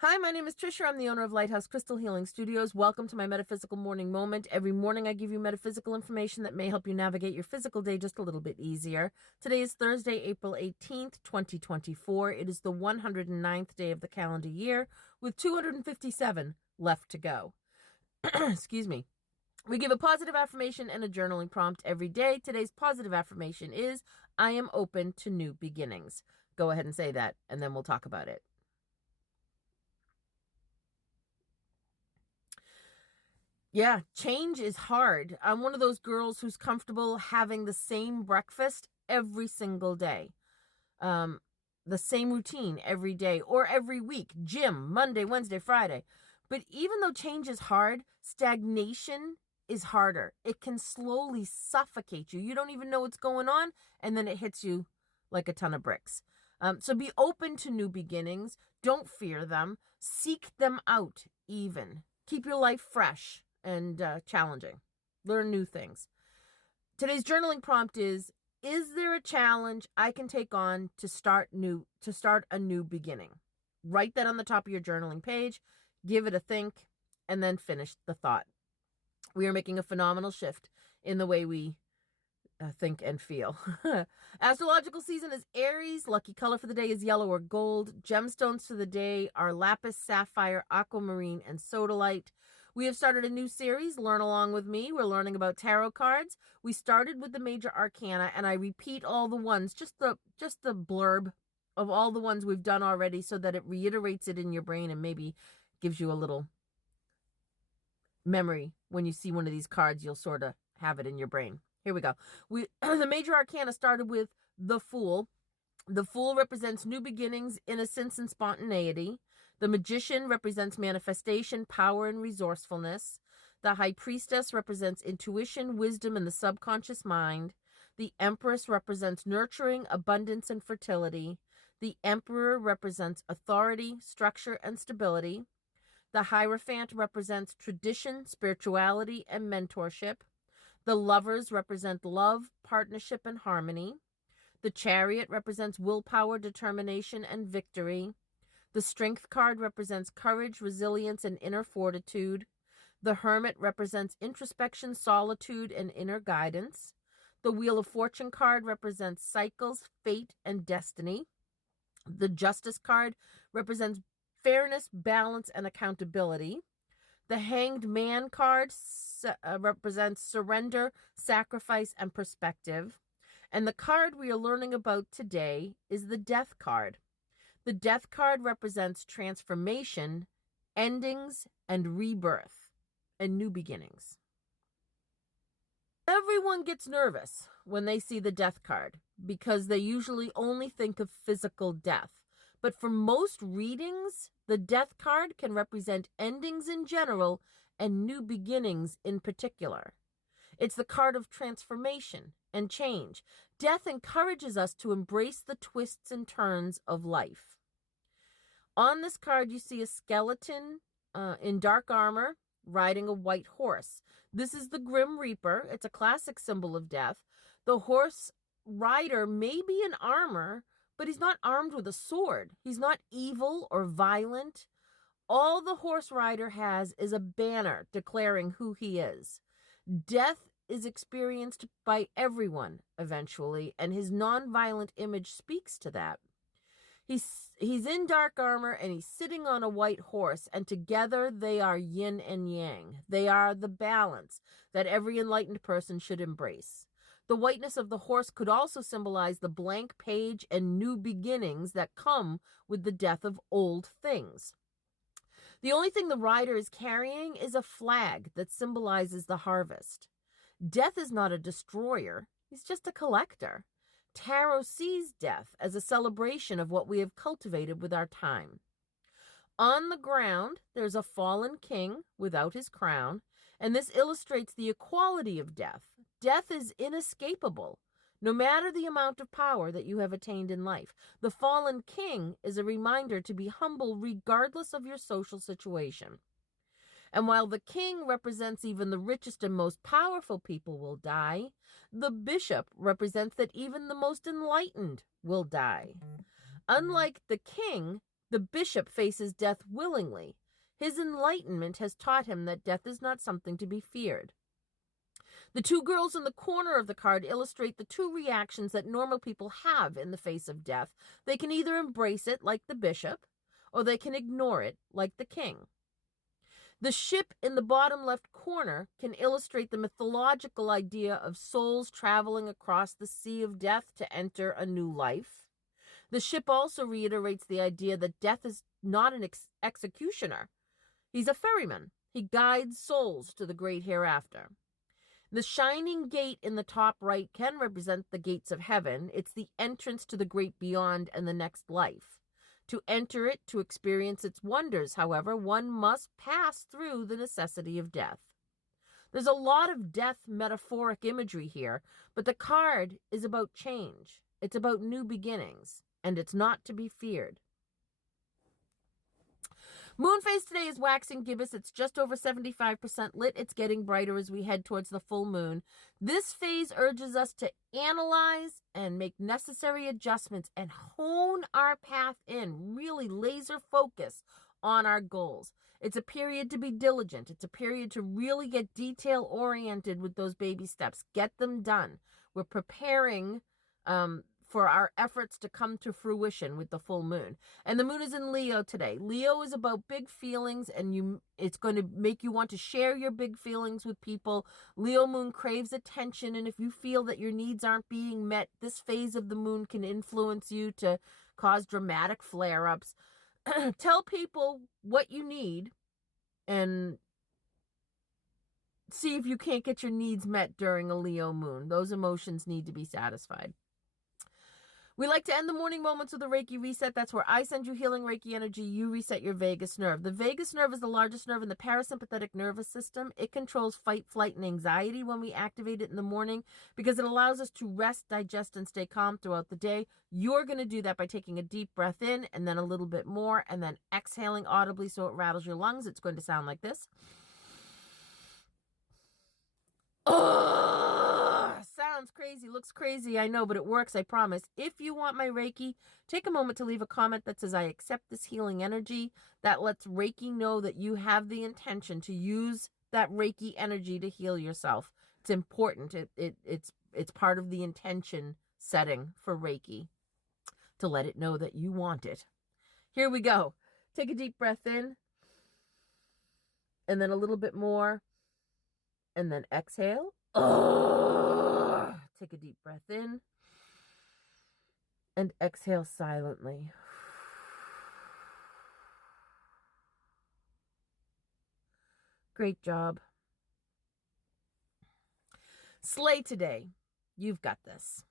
Hi, my name is Trisha. I'm the owner of Lighthouse Crystal Healing Studios. Welcome to my Metaphysical Morning Moment. Every morning I give you metaphysical information that may help you navigate your physical day just a little bit easier. Today is Thursday, April 18th, 2024. It is the 109th day of the calendar year with 257 left to go. Excuse me. We give a positive affirmation and a journaling prompt every day. Today's positive affirmation is, I am open to new beginnings. Go ahead and say that, and then we'll talk about it. Yeah, change is hard. I'm one of those girls who's comfortable having the same breakfast every single day. Um, the same routine every day or every week. Gym, Monday, Wednesday, Friday. But even though change is hard, stagnation is harder. It can slowly suffocate you. You don't even know what's going on, and then it hits you like a ton of bricks. So be open to new beginnings. Don't fear them. Seek them out even. Keep your life fresh and challenging. Learn new things. Today's journaling prompt is there a challenge I can take on to start a new beginning? Write that on the top of your journaling page, give it a think, and then finish the thought. We are making a phenomenal shift in the way we think and feel. Astrological season is Aries. Lucky color for the day is yellow or gold. Gemstones for the day are lapis, sapphire, aquamarine, and sodalite. We have started a new series, Learn Along with Me. We're learning about tarot cards. We started with the major arcana, and I repeat all the ones, just the blurb of all the ones we've done already so that it reiterates it in your brain and maybe gives you a little memory. When you see one of these cards, you'll sort of have it in your brain. Here we go. The major arcana started with the Fool. The Fool represents new beginnings, innocence, and spontaneity. The Magician represents manifestation, power, and resourcefulness. The High Priestess represents intuition, wisdom, and the subconscious mind. The Empress represents nurturing, abundance, and fertility. The Emperor represents authority, structure, and stability. The Hierophant represents tradition, spirituality, and mentorship. The Lovers represent love, partnership, and harmony. The Chariot represents willpower, determination, and victory. The Strength card represents courage, resilience, and inner fortitude. The Hermit represents introspection, solitude, and inner guidance. The Wheel of Fortune card represents cycles, fate, and destiny. The Justice card represents fairness, balance, and accountability. The Hanged Man card represents surrender, sacrifice, and perspective. And the card we are learning about today is the Death card. The Death card represents transformation, endings, and rebirth, and new beginnings. Everyone gets nervous when they see the Death card because they usually only think of physical death. But for most readings, the Death card can represent endings in general and new beginnings in particular. It's the card of transformation and change. Death encourages us to embrace the twists and turns of life. On this card, you see a skeleton in dark armor riding a white horse. This is the Grim Reaper. It's a classic symbol of death. The horse rider may be in armor, but he's not armed with a sword. He's not evil or violent. All the horse rider has is a banner declaring who he is. Death is experienced by everyone eventually, and his non-violent image speaks to that. He's in dark armor and he's sitting on a white horse, and together they are yin and yang. They are the balance that every enlightened person should embrace. The whiteness of the horse could also symbolize the blank page and new beginnings that come with the death of old things. The only thing the rider is carrying is a flag that symbolizes the harvest. Death is not a destroyer. He's just a collector. Tarot sees death as a celebration of what we have cultivated with our time. On the ground, there's a fallen king without his crown, and this illustrates the equality of death. Death is inescapable, no matter the amount of power that you have attained in life. The fallen king is a reminder to be humble regardless of your social situation. And while the king represents even the richest and most powerful people will die, the bishop represents that even the most enlightened will die. Unlike the king, The bishop faces death willingly. His enlightenment has taught him that death is not something to be feared. The two girls in the corner of the card illustrate the two reactions that normal people have in the face of death. They can either embrace it, like the bishop, or they can ignore it, like the king. The ship in the bottom left corner can illustrate the mythological idea of souls traveling across the sea of death to enter a new life. The ship also reiterates the idea that death is not an executioner. He's a ferryman. He guides souls to the great hereafter. The shining gate in the top right can represent the gates of heaven. It's the entrance to the great beyond and the next life. To enter it, to experience its wonders, however, one must pass through the necessity of death. There's a lot of death metaphoric imagery here, but the card is about change. It's about new beginnings, and it's not to be feared. Moon phase today is waxing gibbous. It's just over 75% lit. It's getting brighter as we head towards the full moon. This phase urges us to analyze and make necessary adjustments and hone our path in, really laser focus on our goals. It's a period to be diligent. It's a period to really get detail oriented with those baby steps. Get them done. We're preparing for our efforts to come to fruition with the full moon. And the moon is in Leo today. Leo is about big feelings, and it's going to make you want to share your big feelings with people. Leo moon craves attention, and if you feel that your needs aren't being met, this phase of the moon can influence you to cause dramatic flare-ups. Tell people what you need and see if you can't get your needs met during a Leo moon. Those emotions need to be satisfied. We like to end the morning moments with a Reiki reset. That's where I send you healing Reiki energy. You reset your vagus nerve. The vagus nerve is the largest nerve in the parasympathetic nervous system. It controls fight, flight, and anxiety when we activate it in the morning because it allows us to rest, digest, and stay calm throughout the day. You're going to do that by taking a deep breath in and then a little bit more and then exhaling audibly so it rattles your lungs. It's going to sound like this. Sounds crazy, looks crazy, I know, but it works, I promise. If you want my Reiki, take a moment to leave a comment that says, I accept this healing energy. That lets Reiki know that you have the intention to use that Reiki energy to heal yourself. It's important. It's part of the intention setting for Reiki to let it know that you want it. Here we go. Take a deep breath in, and then a little bit more, and then exhale. Take a deep breath in and exhale silently. Great job. Slay today. You've got this.